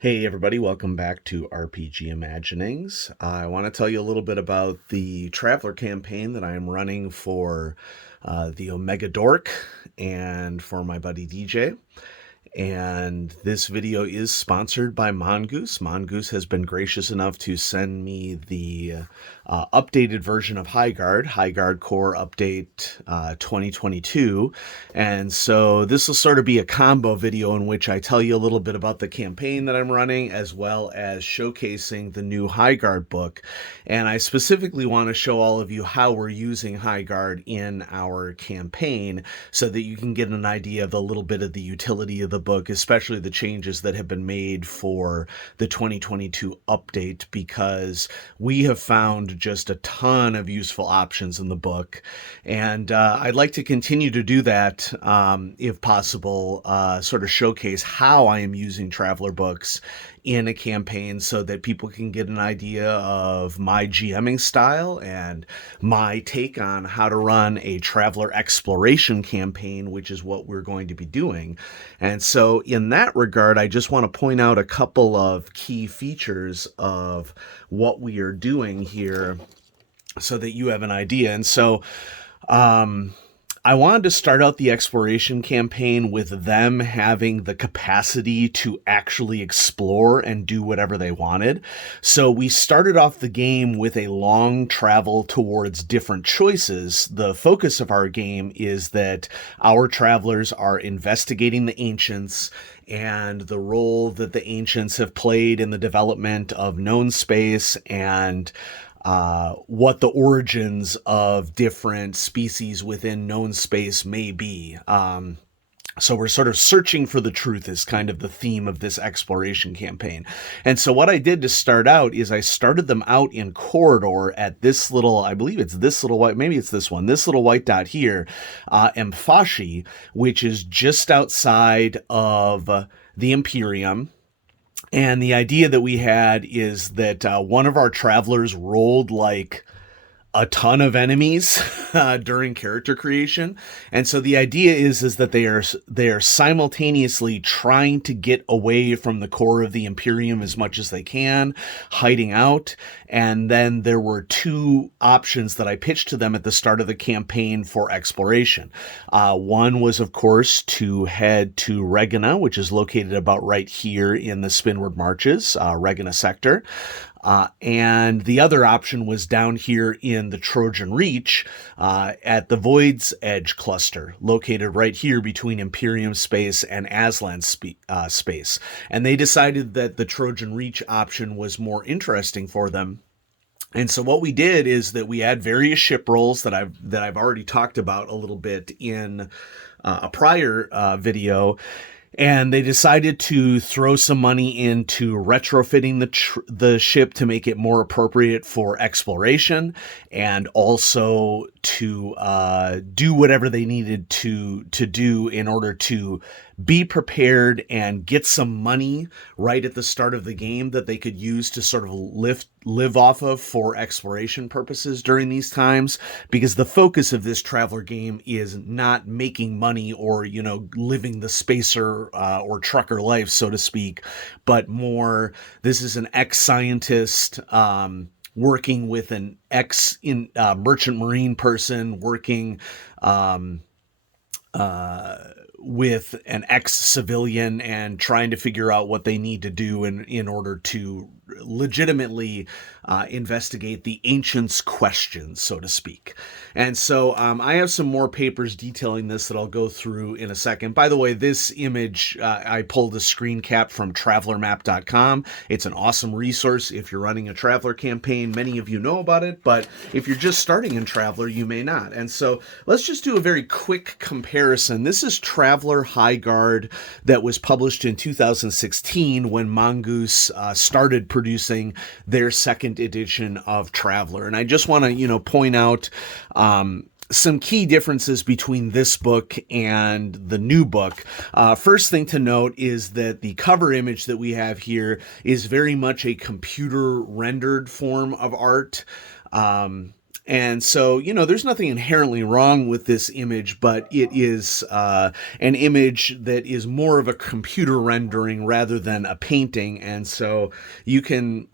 Hey everybody, welcome back to RPG Imaginings. I want to tell you a little bit about the Traveler campaign that I am running for the Omega Dork and for my buddy DJ. And this video is sponsored by Mongoose. Mongoose has been gracious enough to send me the updated version of Highguard Core Update 2022. And so this will sort of be a combo video in which I tell you a little bit about the campaign that I'm running, as well as showcasing the new Highguard book. And I specifically want to show all of you how we're using Highguard in our campaign so that you can get an idea of a little bit of the utility of the book, especially the changes that have been made for the 2022 update, because we have found just a ton of useful options in the book. And I'd like to continue to do that if possible, sort of showcase how I am using Traveler books in a campaign so that people can get an idea of my GMing style and my take on how to run a Traveler exploration campaign, which is what we're going to be doing. And so in that regard, I just want to point out a couple of key features of what we are doing here so that you have an idea. And so I wanted to start out the exploration campaign with them having the capacity to actually explore and do whatever they wanted. So we started off the game with a long travel towards different choices. The focus of our game is that our travelers are investigating the ancients and the role that the ancients have played in the development of known space and what the origins of different species within known space may be. So we're sort of searching for the truth is kind of the theme of this exploration campaign. And so what I did to start out is I started them out in corridor at this little, I believe it's this little white, maybe it's this one, this little white dot here, Emphashi, which is just outside of the Imperium. And the idea that we had is that one of our travelers rolled like a ton of enemies during character creation, and so the idea is that they are simultaneously trying to get away from the core of the Imperium as much as they can, hiding out. And then there were two options that I pitched to them at the start of the campaign for exploration. One was, of course, to head to Regina, which is located about right here in the Spinward Marches, Regina sector. And the other option was down here in the Trojan Reach at the Void's Edge cluster, located right here between Imperium space and Aslan space. And they decided that the Trojan Reach option was more interesting for them. And so what we did is that we had various ship rolls that I've already talked about a little bit in a prior video. And they decided to throw some money into retrofitting the ship to make it more appropriate for exploration, and also to do whatever they needed to do in order to be prepared and get some money right at the start of the game that they could use to sort of live off of for exploration purposes during these times, because the focus of this Traveler game is not making money or, living the spacer or trucker life, so to speak, but more, this is an ex-scientist working with an ex-merchant marine person working with an ex-civilian and trying to figure out what they need to do in order to legitimately investigate the ancients' questions, so to speak. And so I have some more papers detailing this that I'll go through in a second. By the way, this image, I pulled a screen cap from travelermap.com. It's an awesome resource if you're running a Traveler campaign. Many of you know about it, but if you're just starting in Traveler, you may not. And so let's just do a very quick comparison. This is Traveler Highguard that was published in 2016 when Mongoose started producing their second edition of Traveler. And I just want to, point out some key differences between this book and the new book. First thing to note is that the cover image that we have here is very much a computer rendered form of art. And so, there's nothing inherently wrong with this image, but it is an image that is more of a computer rendering rather than a painting. And so you can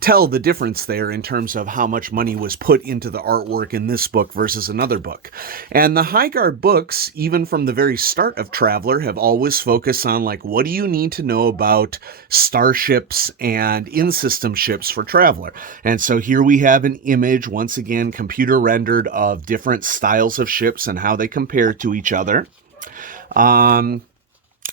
tell the difference there in terms of how much money was put into the artwork in this book versus another book. And the Highguard books, even from the very start of Traveller, have always focused on, like, what do you need to know about starships and in-system ships for Traveller? And so here we have an image, once again, computer rendered, of different styles of ships and how they compare to each other.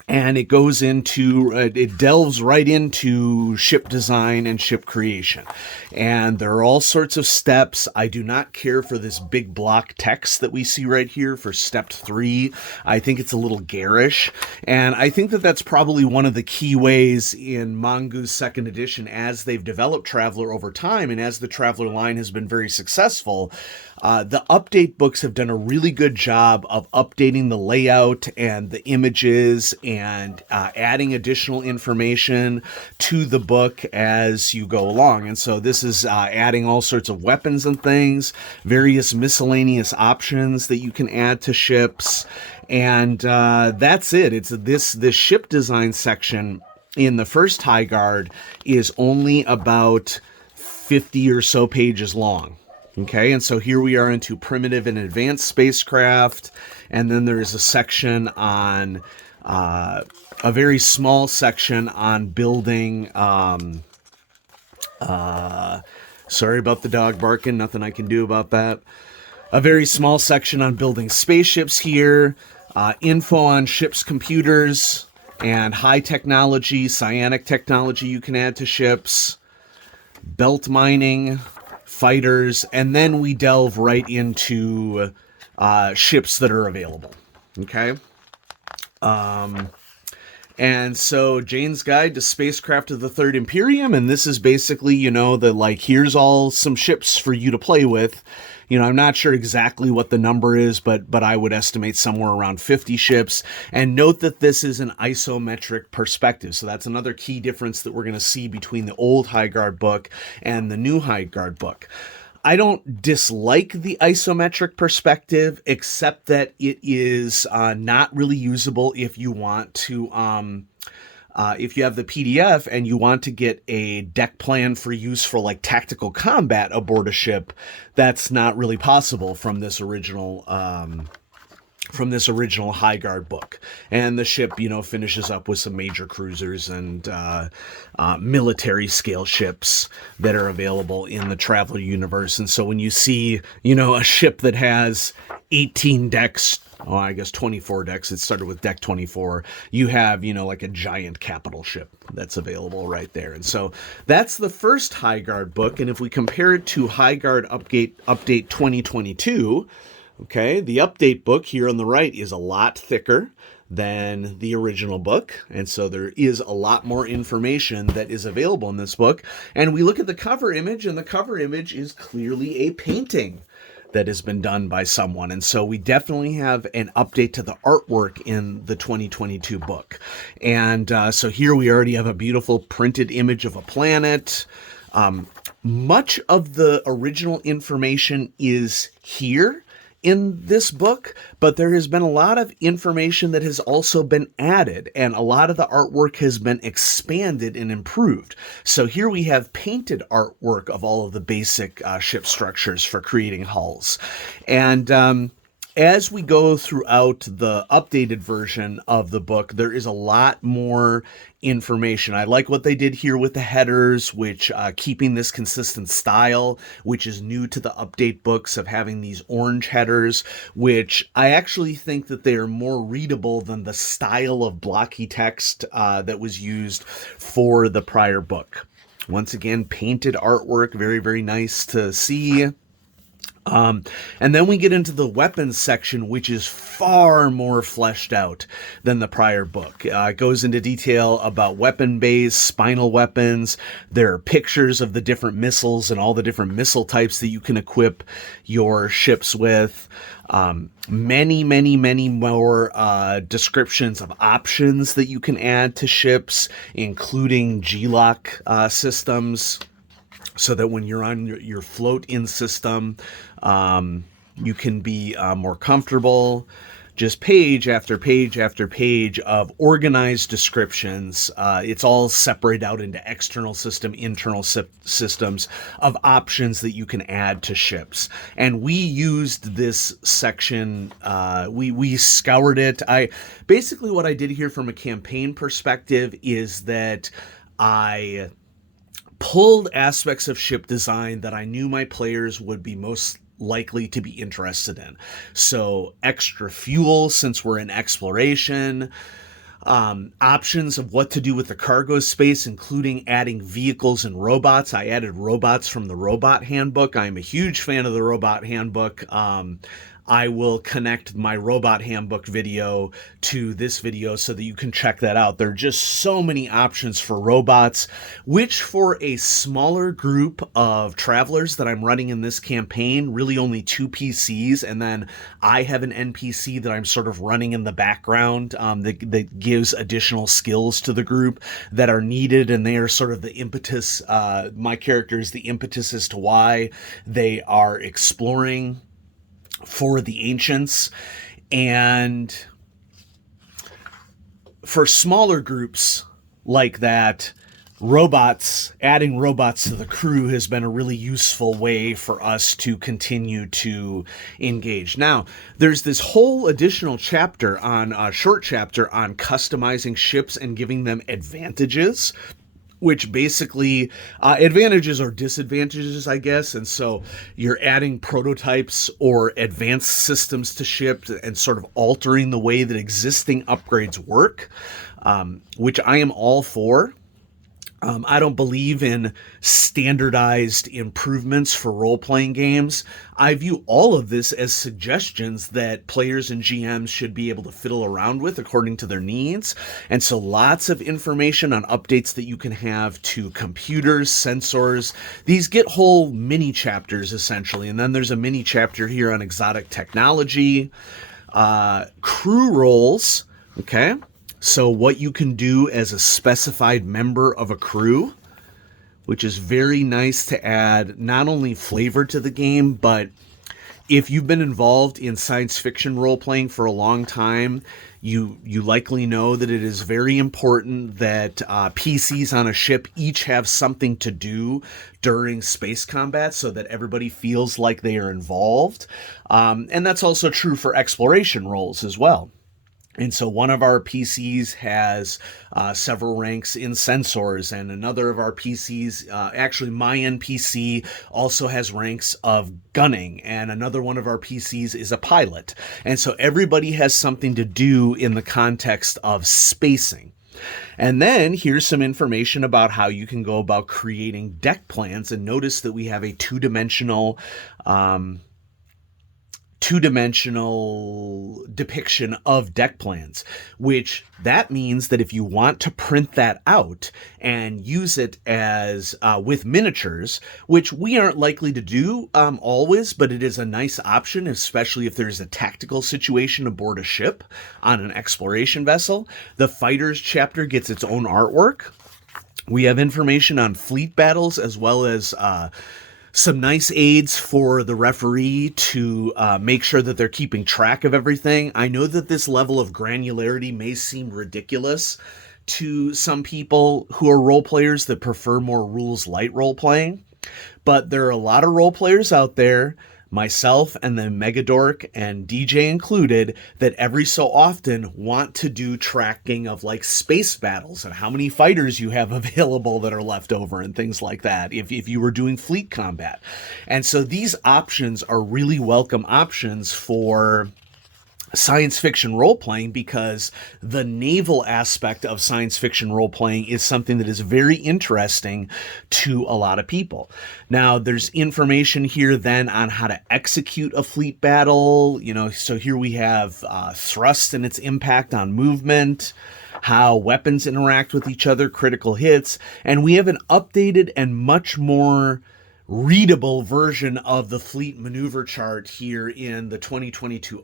And it goes into, it delves right into ship design and ship creation. And there are all sorts of steps. I do not care for this big block text that we see right here for step 3. I think it's a little garish. And I think that that's probably one of the key ways in Mongoose 2nd edition, as they've developed Traveller over time and as the Traveller line has been very successful. The update books have done a really good job of updating the layout and the images and adding additional information to the book as you go along. And so this is adding all sorts of weapons and things, various miscellaneous options that you can add to ships. And that's it. It's this ship design section in the first Highguard is only about 50 or so pages long. Okay, and so here we are into primitive and advanced spacecraft, and then there's a section on, a very small section on building, sorry about the dog barking, nothing I can do about that. A very small section on building spaceships here, info on ships' computers, and high technology, psionic technology you can add to ships, belt mining, fighters, and then we delve right into ships that are available. Okay. And so Jane's Guide to Spacecraft of the Third Imperium, and this is basically, here's all some ships for you to play with. I'm not sure exactly what the number is, but I would estimate somewhere around 50 ships. And note that this is an isometric perspective. So that's another key difference that we're going to see between the old Highguard book and the new Highguard book. I don't dislike the isometric perspective, except that it is not really usable if you want to... if you have the PDF and you want to get a deck plan for use for like tactical combat aboard a ship, that's not really possible from this original Highguard book. And the ship, finishes up with some major cruisers and military scale ships that are available in the Traveller universe. And so when you see, a ship that has 18 decks, I guess 24 decks, it started with deck 24, you have, like a giant capital ship that's available right there. And so that's the first Highguard book. And if we compare it to Highguard Update 2022, okay, the update book here on the right is a lot thicker than the original book. And so there is a lot more information that is available in this book. And we look at the cover image, and the cover image is clearly a painting that has been done by someone. And so we definitely have an update to the artwork in the 2022 book. And so here we already have a beautiful printed image of a planet. Much of the original information is here in this book, but there has been a lot of information that has also been added, and a lot of the artwork has been expanded and improved. So here we have painted artwork of all of the basic ship structures for creating hulls. And as we go throughout the updated version of the book, there is a lot more information. I like what they did here with the headers, which keeping this consistent style, which is new to the update books of having these orange headers, which I actually think that they are more readable than the style of blocky text that was used for the prior book. Once again, painted artwork, very, very nice to see. And then we get into the weapons section, which is far more fleshed out than the prior book. It goes into detail about weapon bays, spinal weapons. There are pictures of the different missiles and all the different missile types that you can equip your ships with. Many, many, many more descriptions of options that you can add to ships, including G-lock systems. so that when you're on your float in system, you can be more comfortable. Just page after page after page of organized descriptions. It's all separated out into external system, internal systems of options that you can add to ships. And we used this section. We scoured it. Basically what I did here from a campaign perspective is that I pulled aspects of ship design that I knew my players would be most likely to be interested in. So extra fuel, since we're in exploration, options of what to do with the cargo space, including adding vehicles and robots. I added robots from the robot handbook. I'm a huge fan of the robot handbook. I will connect my robot handbook video to this video so that you can check that out. There are just so many options for robots, which for a smaller group of travelers that I'm running in this campaign, really only 2 PCs, and then I have an NPC that I'm sort of running in the background that gives additional skills to the group that are needed, and they are sort of the impetus. My character is the impetus as to why they are exploring for the ancients. And for smaller groups like that, adding robots to the crew has been a really useful way for us to continue to engage. Now, there's this whole additional chapter short chapter on customizing ships and giving them advantages, which basically advantages or disadvantages, I guess. And so you're adding prototypes or advanced systems to ships and sort of altering the way that existing upgrades work, which I am all for. I don't believe in standardized improvements for role-playing games. I view all of this as suggestions that players and GMs should be able to fiddle around with according to their needs. And so lots of information on updates that you can have to computers, sensors. These get whole mini chapters, essentially. And then there's a mini chapter here on exotic technology, crew roles, okay? So what you can do as a specified member of a crew, which is very nice to add not only flavor to the game, but if you've been involved in science fiction role-playing for a long time, you likely know that it is very important that PCs on a ship each have something to do during space combat so that everybody feels like they are involved. And that's also true for exploration roles as well. And so one of our PCs has several ranks in sensors, and another of our PCs, actually my NPC, also has ranks of gunning, and another one of our PCs is a pilot. And so everybody has something to do in the context of spacing. And then here's some information about how you can go about creating deck plans, and notice that we have a two-dimensional depiction of deck plans, which that means that if you want to print that out and use it as with miniatures, which we aren't likely to do always, but it is a nice option, especially if there's a tactical situation aboard a ship on an exploration vessel. The fighters chapter gets its own artwork. We have information on fleet battles, as well as some nice aids for the referee to make sure that they're keeping track of everything. I know that this level of granularity may seem ridiculous to some people who are role players that prefer more rules light role playing, but there are a lot of role players out there, myself and the Megadork and DJ included, that every so often want to do tracking of like space battles and how many fighters you have available that are left over and things like that if you were doing fleet combat. And so these options are really welcome options for science fiction role-playing, because the naval aspect of science fiction role-playing is something that is very interesting to a lot of people. Now, there's information here then on how to execute a fleet battle. So here we have thrust and its impact on movement, how weapons interact with each other, critical hits, and we have an updated and much more readable version of the fleet maneuver chart here in the 2022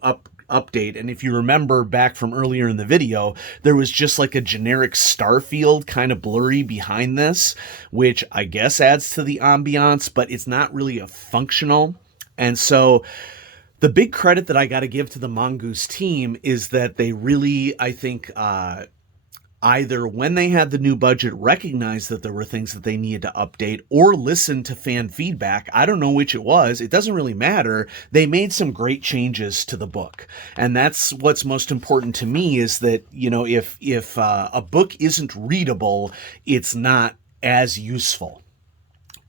update. And if you remember back from earlier in the video, there was just like a generic star field kind of blurry behind this, which I guess adds to the ambiance, but it's not really a functional. And so the big credit that I got to give to the Mongoose team is that they really, I think, either when they had the new budget, recognized that there were things that they needed to update, or listened to fan feedback. I don't know which it was. It doesn't really matter. They made some great changes to the book. And that's what's most important to me, is that, you know, if a book isn't readable, it's not as useful.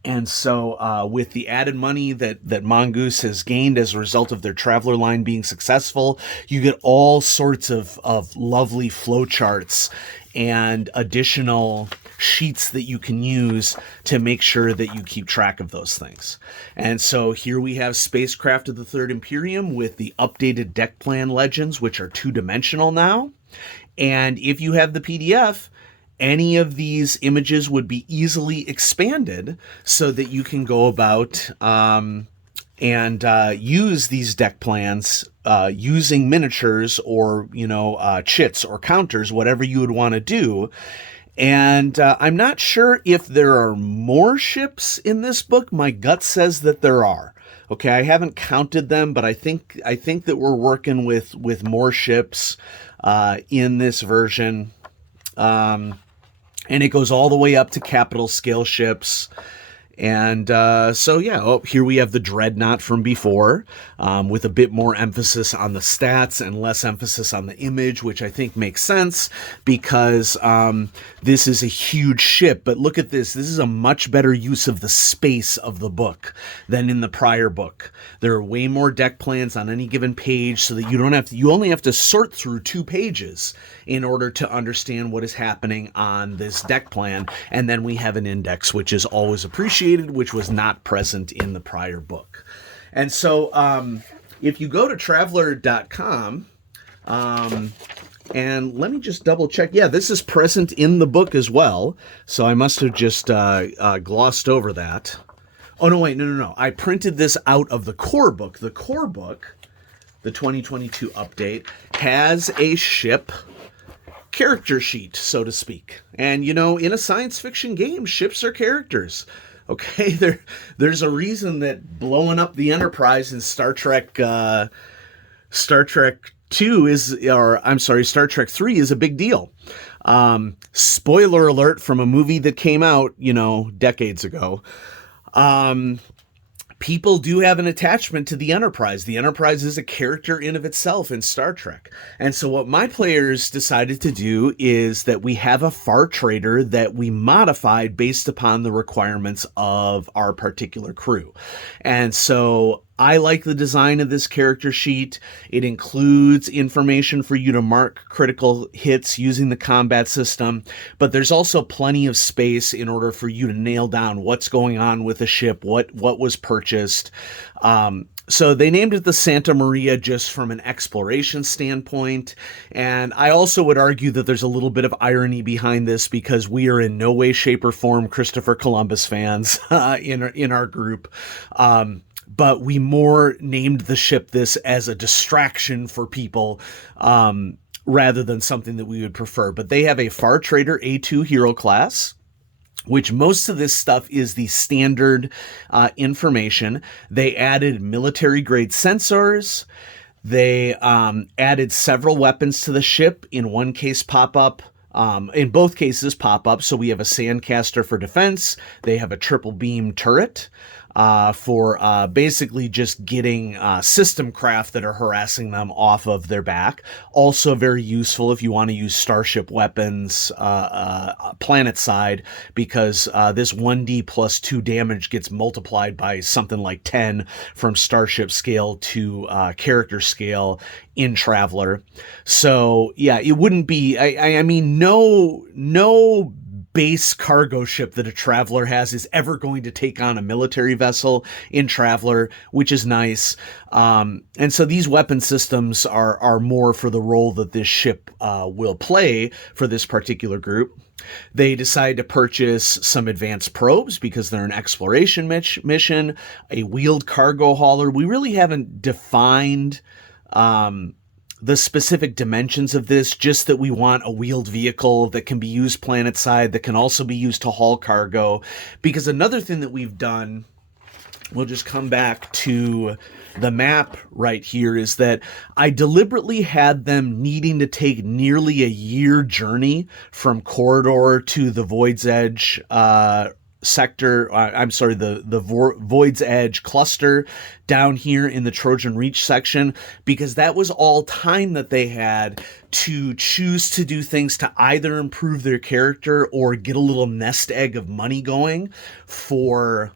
And so with the added money that Mongoose has gained as a result of their Traveler line being successful, you get all sorts of lovely flowcharts and additional sheets that you can use to make sure that you keep track of those things. And so here we have Spacecraft of the Third Imperium with the updated deck plan legends, which are 2-dimensional now. And if you have the PDF, any of these images would be easily expanded so that you can go about and use these deck plans using miniatures or, you know, chits or counters, whatever you would want to do. And I'm not sure if there are more ships in this book. My gut says that there are. Okay, I haven't counted them, but I think that we're working with more ships in this version. And it goes all the way up to capital scale ships. And so, yeah, here we have the Dreadnought from before, with a bit more emphasis on the stats and less emphasis on the image, which I think makes sense because this is a huge ship. But look at this. This is a much better use of the space of the book than in the prior book. There are way more deck plans on any given page so that you only have to sort through 2 pages in order to understand what is happening on this deck plan. And then we have an index, which is always appreciated, which was not present in the prior book. And so if you go to traveler.com, and let me just double check. Yeah, this is present in the book as well. So I must have just glossed over that. Oh, no, wait, no. I printed this out of the core book. The core book, the 2022 update, has a ship character sheet, so to speak. And, you know, in a science fiction game, ships are characters. Okay, there's a reason that blowing up the Enterprise in Star Trek 2 is, or I'm sorry, Star Trek 3 is a big deal. Spoiler alert from a movie that came out, you know, decades ago. People do have an attachment to the Enterprise. The Enterprise is a character in of itself in Star Trek. And so what my players decided to do is that we have a Far Trader that we modified based upon the requirements of our particular crew. And so I like the design of this character sheet. It includes information for you to mark critical hits using the combat system, but there's also plenty of space in order for you to nail down what's going on with the ship, what was purchased. So they named it the Santa Maria just from an exploration standpoint. And I also would argue that there's a little bit of irony behind this because we are in no way, shape, or form Christopher Columbus fans in our group. But we more named the ship this as a distraction for people rather than something that we would prefer. But they have a Far Trader A2 hero class, which most of this stuff is the standard information. They added military-grade sensors. They added several weapons to the ship. In one case, pop-up. In both cases, pop-up. So we have a Sandcaster for defense. They have a triple beam turret for basically just getting system craft that are harassing them off of their back. Also very useful if you want to use starship weapons planet side, because this 1d plus 2 damage gets multiplied by something like 10 from starship scale to character scale in Traveler. So yeah, it wouldn't be, I mean, no base cargo ship that a Traveler has is ever going to take on a military vessel in Traveler, which is nice. And so these weapon systems are more for the role that this ship will play for this particular group. They decide to purchase some advanced probes because they're an exploration mission, a wheeled cargo hauler. We really haven't defined the specific dimensions of this, just that we want a wheeled vehicle that can be used planetside, that can also be used to haul cargo. Because another thing that we've done, we'll just come back to the map right here, is that I deliberately had them needing to take nearly a year journey from Corridor to the Void's Edge sector. The Void's Edge cluster down here in the Trojan Reach section, because that was all time that they had to choose to do things to either improve their character or get a little nest egg of money going for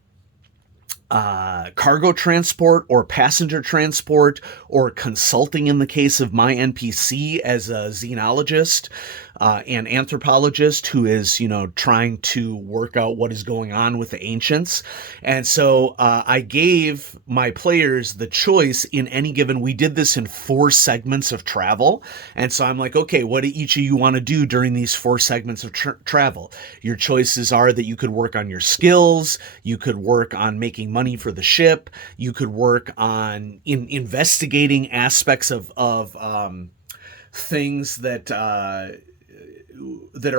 cargo transport or passenger transport or consulting in the case of my NPC as a xenologist and anthropologist who is, trying to work out what is going on with the ancients. And so I gave my players the choice in any given, we did this in 4 segments of travel. And so I'm like, okay, what do each of you want to do during these 4 segments of travel? Your choices are that you could work on your skills, you could work on making money for the ship, you could work on investigating aspects of things that are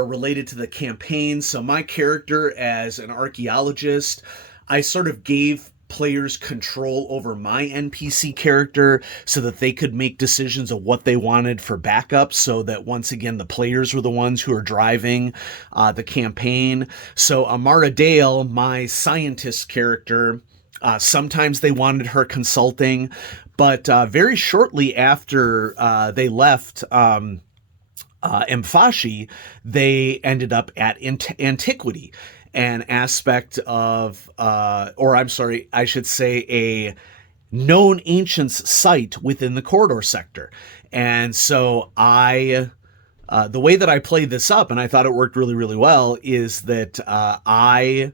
related to the campaign. So my character as an archaeologist, I sort of gave players control over my NPC character so that they could make decisions of what they wanted for backup, so that once again the players were the ones who are driving the campaign. So Amara Dale, my scientist character, sometimes they wanted her consulting, but very shortly after they left Mphashi, they ended up at Antiquity, an aspect of, I should say a known ancients site within the Corridor sector. And so the way that I played this up, and I thought it worked really, really well, is that I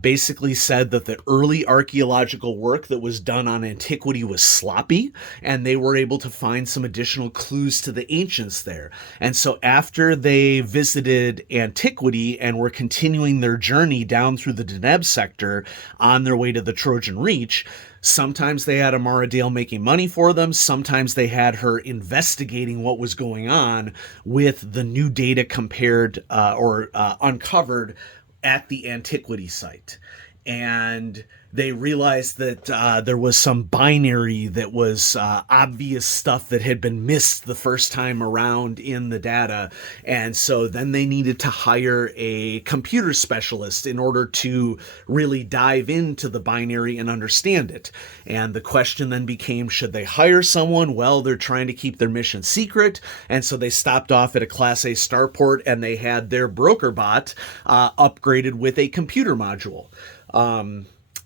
basically said that the early archaeological work that was done on Antiquity was sloppy, and they were able to find some additional clues to the ancients there. And so after they visited Antiquity and were continuing their journey down through the Deneb sector on their way to the Trojan Reach, sometimes they had Amara Dale making money for them. Sometimes they had her investigating what was going on with the new data compared or uncovered at the Antiquity site. And they realized that there was some binary that was obvious stuff that had been missed the first time around in the data. And so then they needed to hire a computer specialist in order to really dive into the binary and understand it. And the question then became, should they hire someone? Well, they're trying to keep their mission secret. And so they stopped off at a Class A starport and they had their broker bot upgraded with a computer module.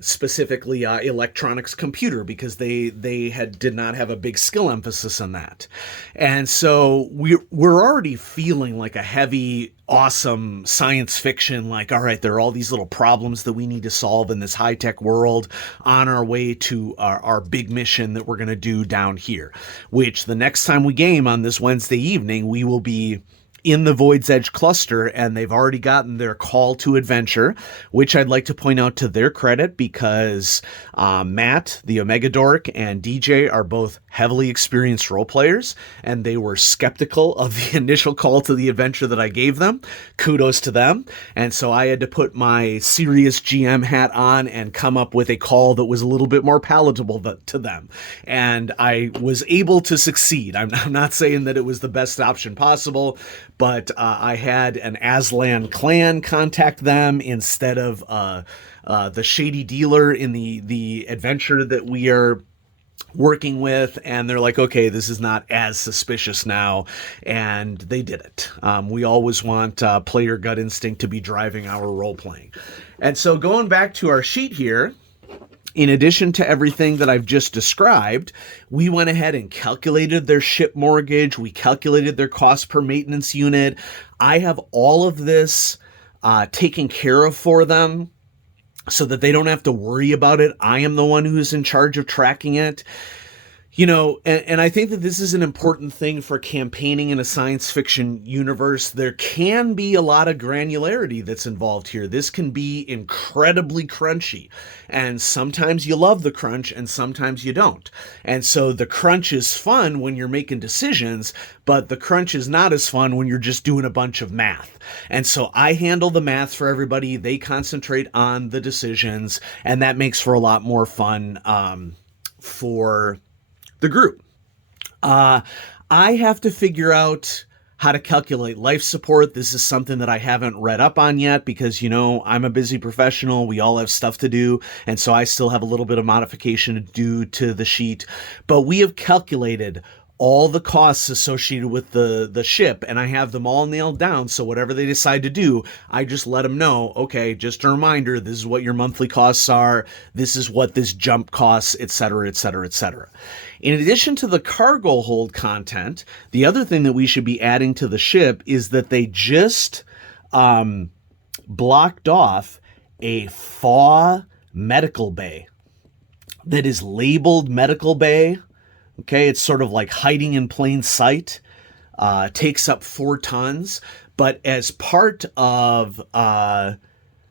Specifically electronics computer, because they did not have a big skill emphasis on that. And so we're already feeling like a heavy, awesome science fiction, like, all right, there are all these little problems that we need to solve in this high-tech world on our way to our big mission that we're going to do down here, which the next time we game on this Wednesday evening, we will be in the Void's Edge cluster, and they've already gotten their call to adventure, which I'd like to point out to their credit, because Matt, the Omega Dork, and DJ are both heavily experienced role players, and they were skeptical of the initial call to the adventure that I gave them. Kudos to them. And so I had to put my serious GM hat on and come up with a call that was a little bit more palatable to them. And I was able to succeed. I'm not saying that it was the best option possible, but I had an Aslan clan contact them instead of the shady dealer in the adventure that we are working with, and they're like, okay, this is not as suspicious now, and they did it. We always want player gut instinct to be driving our role-playing. And so going back to our sheet here, in addition to everything that I've just described, we went ahead and calculated their ship mortgage. We calculated their cost per maintenance unit. I have all of this taken care of for them so that they don't have to worry about it. I am the one who's in charge of tracking it. And I think that this is an important thing for campaigning in a science fiction universe. There can be a lot of granularity that's involved here. This can be incredibly crunchy, and sometimes you love the crunch and sometimes you don't. And so the crunch is fun when you're making decisions, but the crunch is not as fun when you're just doing a bunch of math. And so I handle the math for everybody. They concentrate on the decisions, and that makes for a lot more fun for the group. I have to figure out how to calculate life support. This is something that I haven't read up on yet because, I'm a busy professional. We all have stuff to do. And so I still have a little bit of modification to do to the sheet. But we have calculated all the costs associated with the ship, and I have them all nailed down. So whatever they decide to do, I just let them know, okay, just a reminder, this is what your monthly costs are. This is what this jump costs, et cetera, et cetera, et cetera. In addition to the cargo hold content, the other thing that we should be adding to the ship is that they just blocked off a FAW medical bay that is labeled medical bay. Okay, it's sort of like hiding in plain sight, takes up 4 tons. But as part of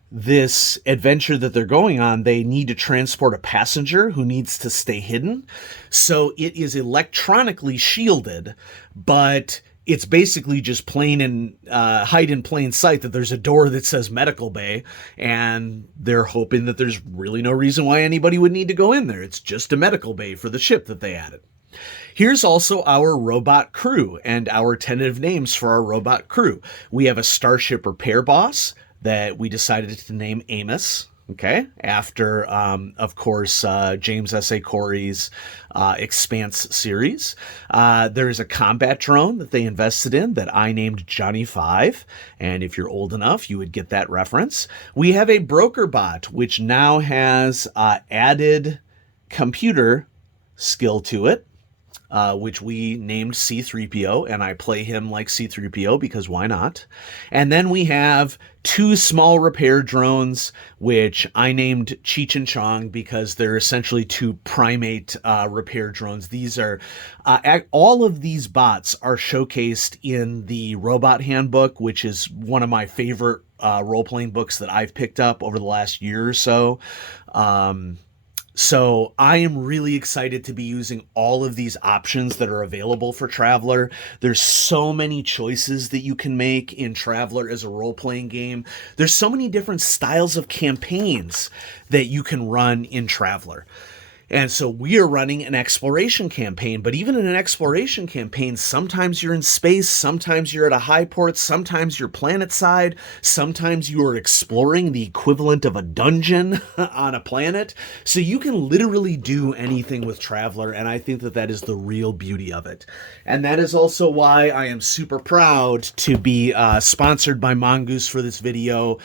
this adventure that they're going on, they need to transport a passenger who needs to stay hidden. So it is electronically shielded, but it's basically just plain and hide in plain sight that there's a door that says medical bay, and they're hoping that there's really no reason why anybody would need to go in there. It's just a medical bay for the ship that they added. Here's also our robot crew and our tentative names for our robot crew. We have a starship repair boss that we decided to name Amos, okay, after, of course, James S.A. Corey's Expanse series. There's a combat drone that they invested in that I named Johnny 5, and if you're old enough, you would get that reference. We have a broker bot, which now has added computer skill to it, which we named C-3PO, and I play him like C-3PO because why not? And then we have 2 small repair drones, which I named Cheech and Chong because they're essentially 2 primate repair drones. These are, all of these bots are showcased in the Robot Handbook, which is one of my favorite role-playing books that I've picked up over the last year or so. So I am really excited to be using all of these options that are available for Traveller. There's so many choices that you can make in Traveller as a role-playing game. There's so many different styles of campaigns that you can run in Traveller. And so we are running an exploration campaign, but even in an exploration campaign, sometimes you're in space, sometimes you're at a high port, sometimes you're planet side, sometimes you are exploring the equivalent of a dungeon on a planet. So you can literally do anything with Traveller, and I think that that is the real beauty of it. And that is also why I am super proud to be sponsored by Mongoose for this video.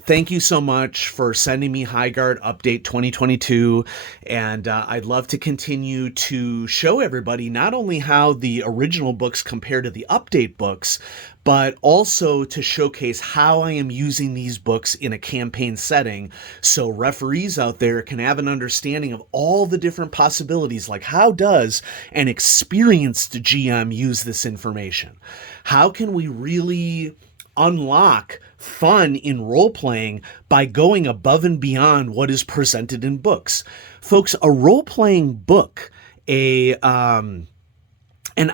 Thank you so much for sending me Highguard Update 2022, and I'd love to continue to show everybody not only how the original books compare to the update books, but also to showcase how I am using these books in a campaign setting so referees out there can have an understanding of all the different possibilities, like how does an experienced GM use this information? How can we really unlock fun in role-playing by going above and beyond what is presented in books? Folks, a role-playing book, an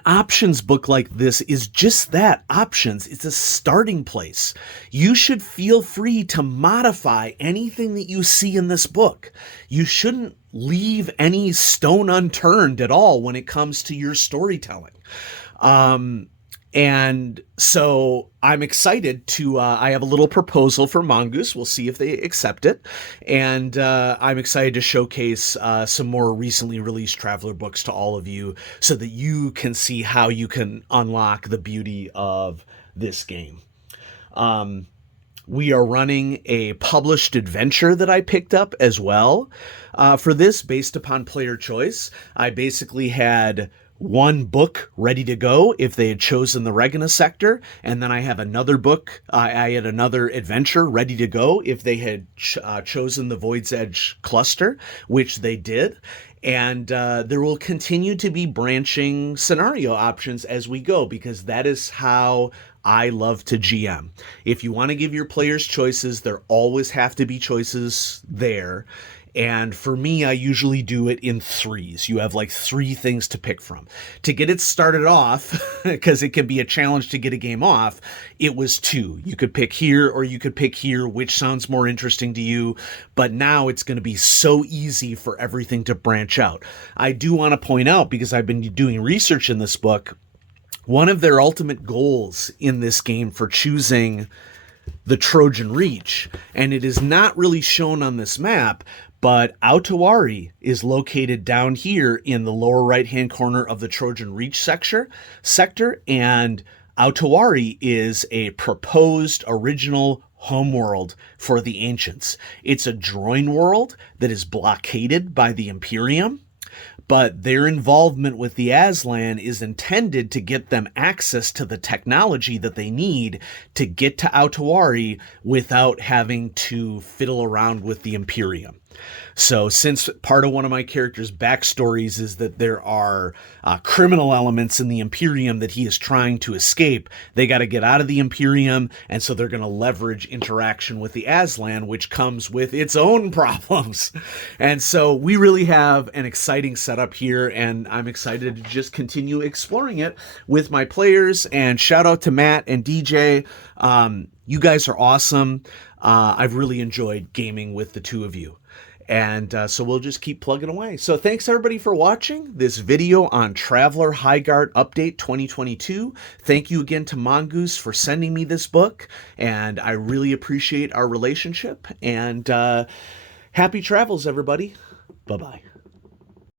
options book like this is just that, options. It's a starting place. You should feel free to modify anything that you see in this book. You shouldn't leave any stone unturned at all when it comes to your storytelling. And so I'm excited to, I have a little proposal for Mongoose. We'll see if they accept it. And I'm excited to showcase some more recently released Traveller books to all of you so that you can see how you can unlock the beauty of this game. We are running a published adventure that I picked up as well for this based upon player choice. I basically had one book ready to go if they had chosen the Regina sector, and then I have another book, I had another adventure ready to go if they had chosen the Void's Edge cluster, which they did. And there will continue to be branching scenario options as we go, because that is how I love to GM. If you want to give your players choices, there always have to be choices there. And for me, I usually do it in threes. You have like 3 things to pick from. To get it started off, because it can be a challenge to get a game off, it was 2. You could pick here or you could pick here, which sounds more interesting to you. But now it's going to be so easy for everything to branch out. I do want to point out, because I've been doing research in this book, one of their ultimate goals in this game for choosing the Trojan Reach, and it is not really shown on this map, but Aotawari is located down here in the lower right-hand corner of the Trojan Reach sector, and Aotawari is a proposed original homeworld for the ancients. It's a droid world that is blockaded by the Imperium, but their involvement with the Aslan is intended to get them access to the technology that they need to get to Aotawari without having to fiddle around with the Imperium. So since part of one of my character's backstories is that there are criminal elements in the Imperium that he is trying to escape, they got to get out of the Imperium, and so they're going to leverage interaction with the Aslan, which comes with its own problems. And so we really have an exciting setup here, and I'm excited to just continue exploring it with my players. And shout out to Matt and DJ. You guys are awesome. I've really enjoyed gaming with the two of you. And so we'll just keep plugging away. So thanks everybody for watching this video on Traveler Highguard Update 2022. Thank you again to Mongoose for sending me this book, and I really appreciate our relationship. And happy travels, everybody. Bye-bye.